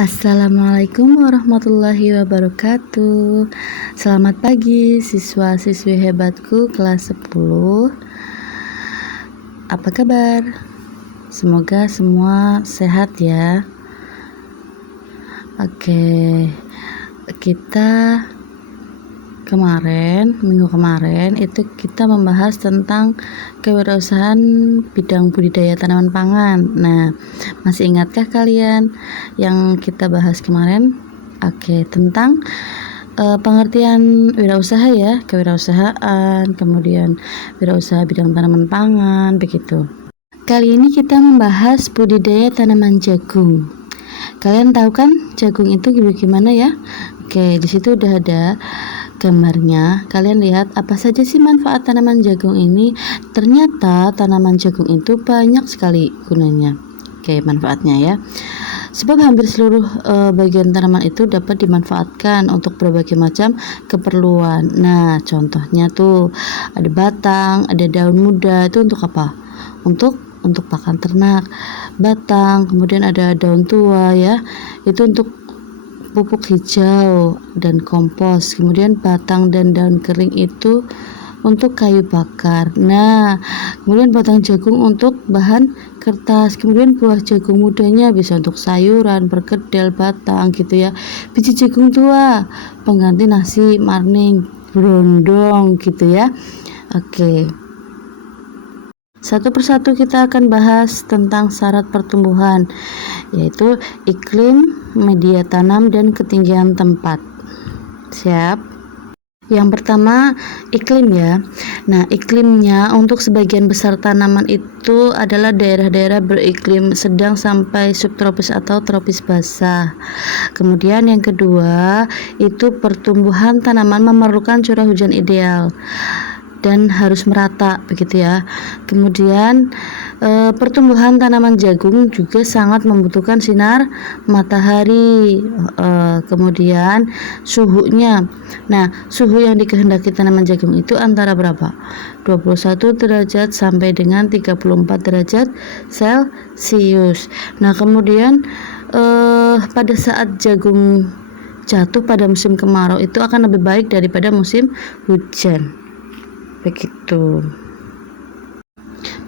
Assalamualaikum warahmatullahi wabarakatuh. Selamat pagi siswa-siswi hebatku kelas 10. Apa kabar? Semoga semua sehat ya. Oke. Kita minggu kemarin itu kita membahas tentang kewirausahaan bidang budidaya tanaman pangan. Nah, masih ingatkah kalian yang kita bahas kemarin? Oke, tentang pengertian wirausaha ya, kewirausahaan, kemudian wirausaha bidang tanaman pangan, begitu. Kali ini kita membahas budidaya tanaman jagung. Kalian tahu kan jagung itu gimana ya? Oke, di situ udah ada gambarnya. Kalian lihat apa saja sih manfaat tanaman jagung ini? Ternyata tanaman jagung itu banyak sekali gunanya. Oke, manfaatnya ya. Sebab hampir seluruh bagian tanaman itu dapat dimanfaatkan untuk berbagai macam keperluan. Nah, contohnya tuh ada batang, ada daun muda, itu untuk apa? Untuk pakan ternak. Batang, kemudian ada daun tua ya. Itu untuk pupuk hijau dan kompos. Kemudian batang dan daun kering itu untuk kayu bakar. Nah, kemudian batang jagung untuk bahan kertas. Kemudian buah jagung mudanya bisa untuk sayuran, perkedel, batang gitu ya. Biji jagung tua pengganti nasi, marning, brondong gitu ya. Oke. Satu persatu kita akan bahas tentang syarat pertumbuhan, yaitu iklim, media tanam, dan ketinggian tempat. Siap? Yang pertama, iklim ya. Nah, iklimnya untuk sebagian besar tanaman itu adalah daerah-daerah beriklim sedang sampai subtropis atau tropis basah. Kemudian yang kedua, itu pertumbuhan tanaman memerlukan curah hujan ideal dan harus merata begitu ya. Kemudian pertumbuhan tanaman jagung juga sangat membutuhkan sinar matahari. Kemudian suhunya. Nah, suhu yang dikehendaki tanaman jagung itu antara berapa? 21 derajat sampai dengan 34 derajat Celcius. Nah, kemudian pada saat jagung jatuh pada musim kemarau itu akan lebih baik daripada musim hujan. Begitu.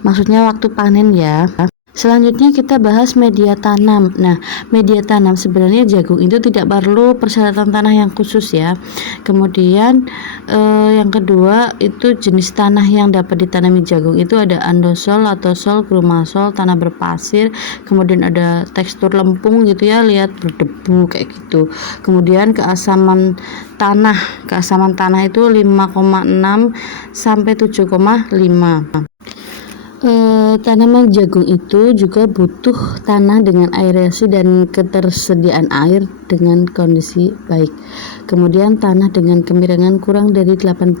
Maksudnya waktu panen ya. Selanjutnya kita bahas media tanam. Nah, media tanam sebenarnya jagung itu tidak perlu persyaratan tanah yang khusus ya. Kemudian yang kedua itu jenis tanah yang dapat ditanami jagung itu ada andosol, latosol, grumasol, tanah berpasir, kemudian ada tekstur lempung gitu ya, lihat berdebu kayak gitu. Kemudian keasaman tanah itu 5,6 sampai 7,5. Tanaman jagung itu juga butuh tanah dengan aerasi dan ketersediaan air dengan kondisi baik. Kemudian tanah dengan kemiringan kurang dari 8%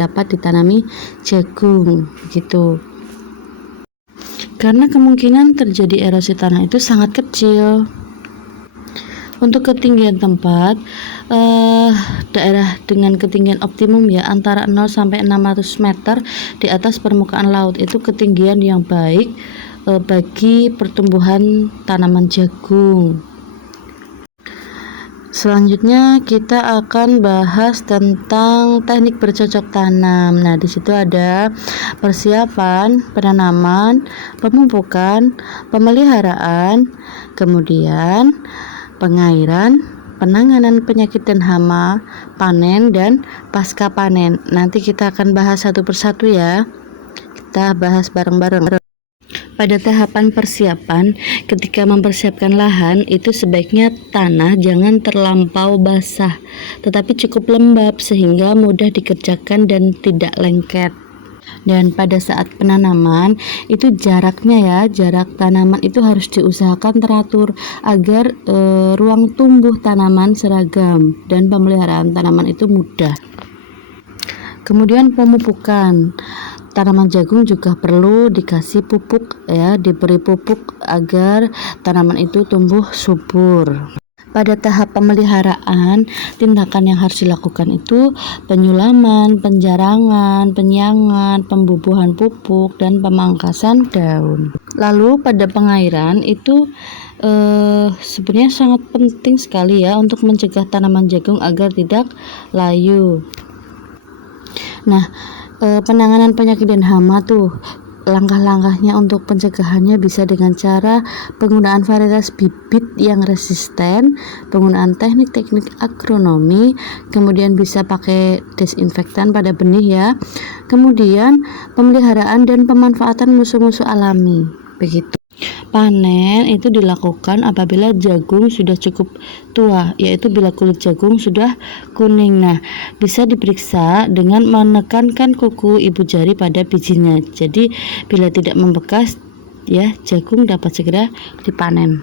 dapat ditanami jagung gitu. Karena kemungkinan terjadi erosi tanah itu sangat kecil. Untuk ketinggian tempat, daerah dengan ketinggian optimum ya antara 0 sampai 600 meter di atas permukaan laut itu ketinggian yang baik bagi pertumbuhan tanaman jagung. Selanjutnya kita akan bahas tentang teknik bercocok tanam. Nah, di situ ada persiapan, penanaman, pemupukan, pemeliharaan, kemudian pengairan, penanganan penyakit dan hama, panen, dan pasca panen. Nanti kita akan bahas satu persatu ya. Kita bahas bareng-bareng. Pada tahapan persiapan, ketika mempersiapkan lahan, itu sebaiknya tanah jangan terlampau basah, tetapi cukup lembab sehingga mudah dikerjakan dan tidak lengket. Dan pada saat penanaman itu jarak tanaman itu harus diusahakan teratur agar ruang tumbuh tanaman seragam dan pemeliharaan tanaman itu mudah. Kemudian pemupukan. Tanaman jagung juga perlu dikasih pupuk ya, diberi pupuk agar tanaman itu tumbuh subur. Pada tahap pemeliharaan, tindakan yang harus dilakukan itu penyulaman, penjarangan, penyiangan, pembubuhan pupuk, dan pemangkasan daun. Lalu pada pengairan itu sebenarnya sangat penting sekali ya untuk mencegah tanaman jagung agar tidak layu. Nah, penanganan penyakit dan hama tuh, langkah-langkahnya untuk pencegahannya bisa dengan cara penggunaan varietas bibit yang resisten, penggunaan teknik-teknik agronomi, kemudian bisa pakai desinfektan pada benih ya, kemudian pemeliharaan dan pemanfaatan musuh-musuh alami, begitu. Panen itu dilakukan apabila jagung sudah cukup tua, yaitu bila kulit jagung sudah kuning. Nah, bisa diperiksa dengan menekankan kuku ibu jari pada bijinya. Jadi, bila tidak membekas, ya, jagung dapat segera dipanen.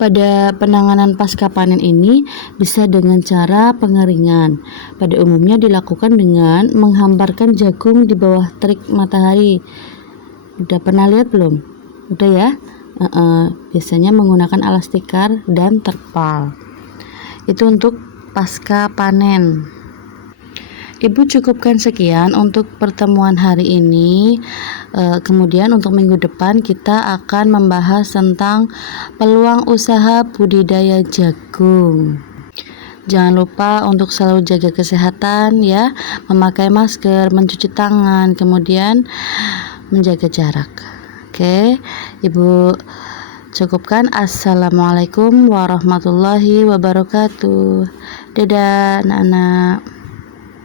Pada penanganan pasca panen ini bisa dengan cara pengeringan. Pada umumnya dilakukan dengan menghamparkan jagung di bawah terik matahari. Udah pernah lihat belum? Udah ya? Biasanya menggunakan alas tikar dan terpal. Itu untuk pasca panen. Ibu cukupkan sekian untuk pertemuan hari ini. Kemudian untuk minggu depan kita akan membahas tentang peluang usaha budidaya jagung. Jangan lupa untuk selalu jaga kesehatan ya, memakai masker, mencuci tangan, kemudian menjaga jarak. Oke, Ibu cukupkan. Assalamualaikum warahmatullahi wabarakatuh. Dadah anak-anak.